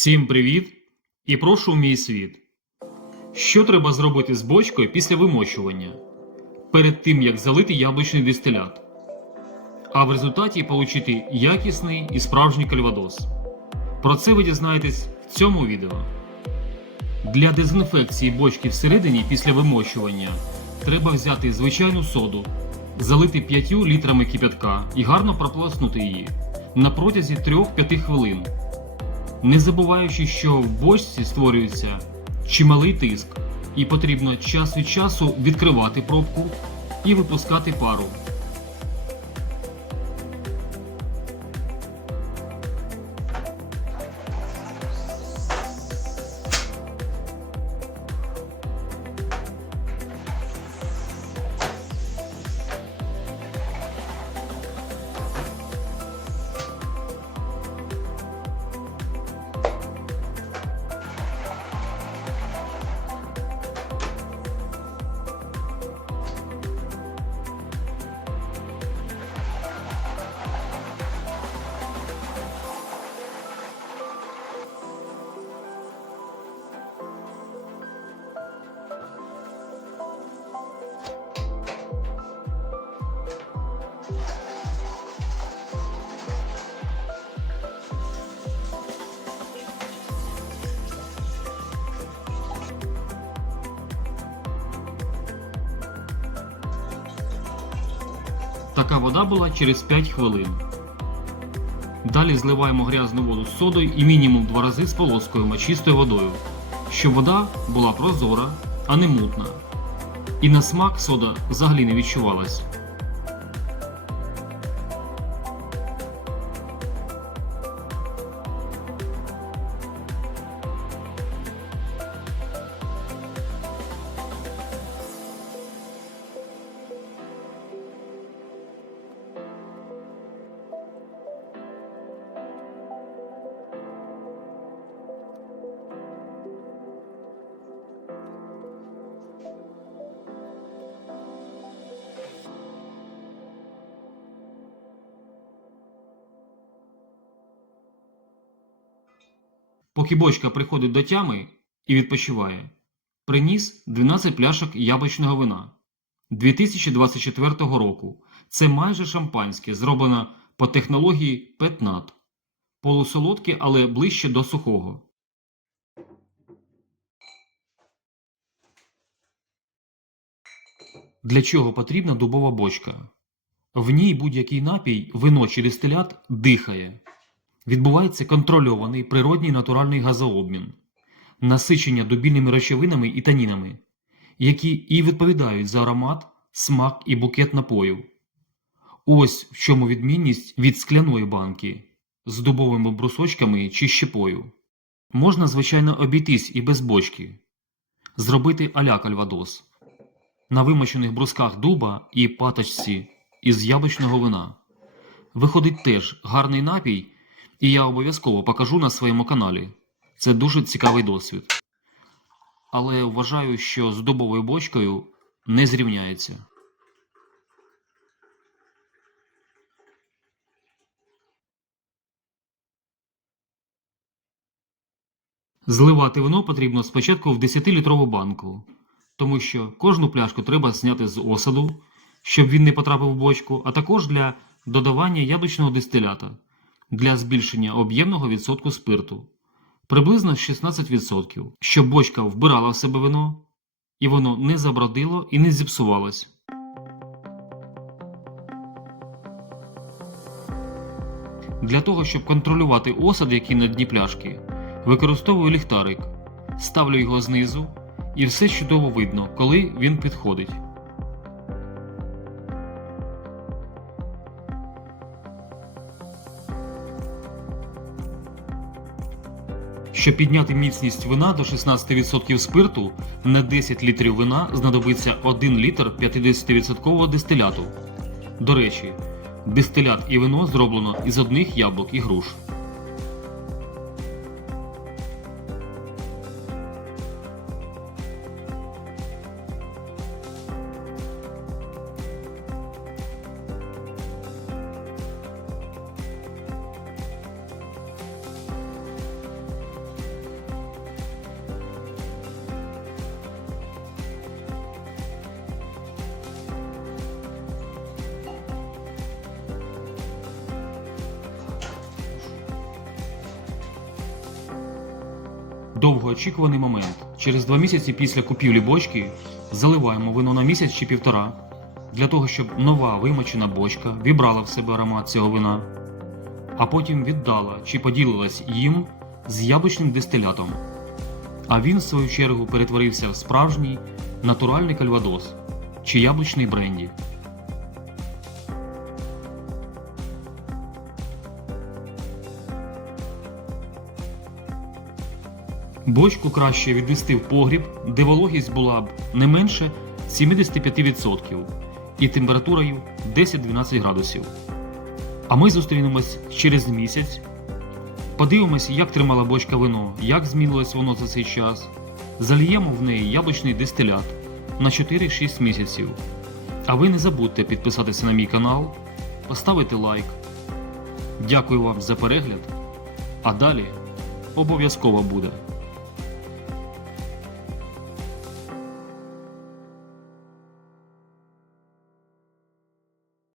Всім привіт і прошу в мій світ. Що треба зробити з бочкою після вимочування? Перед тим як залити яблучний дистилят. А в результаті отримати якісний і справжній кальвадос. Про це ви дізнаєтесь в цьому відео. Для дезінфекції бочки всередині після вимочування треба взяти звичайну соду, залити 5 літрами кип'ятка і гарно прополоснути її на протязі 3-5 хвилин. Не забуваючи, що в бочці створюється чималий тиск, і потрібно час від часу відкривати пробку і випускати пару. Така вода була через 5 хвилин. Далі зливаємо грязну воду з содою і мінімум 2 рази з полоскою чистою водою, щоб вода була прозора, а не мутна. І на смак сода взагалі не відчувалась. Поки бочка приходить до тями і відпочиває, приніс 12 пляшок яблучного вина 2024 року. Це майже шампанське, зроблено по технології петнат. Полусолодке, але ближче до сухого. Для чого потрібна дубова бочка? В ній будь-який напій, вино чи дистилят дихає. Відбувається контрольований природній натуральний газообмін, насичення дубільними речовинами і танінами, які і відповідають за аромат, смак і букет напою. Ось в чому відмінність від скляної банки з дубовими брусочками чи щепою. Можна, звичайно, обійтись і без бочки, зробити аля кальвадос на вимочених брусках дуба і паточці із яблучного вина. Виходить теж гарний напій, і я обов'язково покажу на своєму каналі. Це дуже цікавий досвід. Але вважаю, що з дубовою бочкою не зрівняється. Зливати вино потрібно спочатку в 10-літрову банку, тому що кожну пляшку треба зняти з осаду, щоб він не потрапив в бочку, а також для додавання яблучного дистилята для збільшення об'ємного відсотку спирту приблизно 16%, щоб бочка вбирала в себе вино і воно не забродило і не зіпсувалось. Для того, щоб контролювати осад, який на дні пляшки, використовую ліхтарик, ставлю його знизу і все чудово видно, коли він підходить. Щоб підняти міцність вина до 16% спирту, на 10 літрів вина знадобиться 1 літр 50% дистиляту. До речі, дистилят і вино зроблено із одних яблук і груш. Довгоочікуваний момент. Через два місяці після купівлі бочки заливаємо вино на місяць чи півтора, для того, щоб нова вимочена бочка вібрала в себе аромат цього вина, а потім віддала чи поділилась їм з яблучним дистилятом. А він, в свою чергу, перетворився в справжній натуральний кальвадос чи яблучний бренді. Бочку краще відвести в погріб, де вологість була б не менше 75% і температурою 10-12 градусів. А ми зустрінемось через місяць. Подивимось, як тримала бочка вино, як змінилось воно за цей час. Зальємо в неї яблучний дистилят на 4-6 місяців. А ви не забудьте підписатися на мій канал, поставити лайк. Дякую вам за перегляд. А далі обов'язково буде.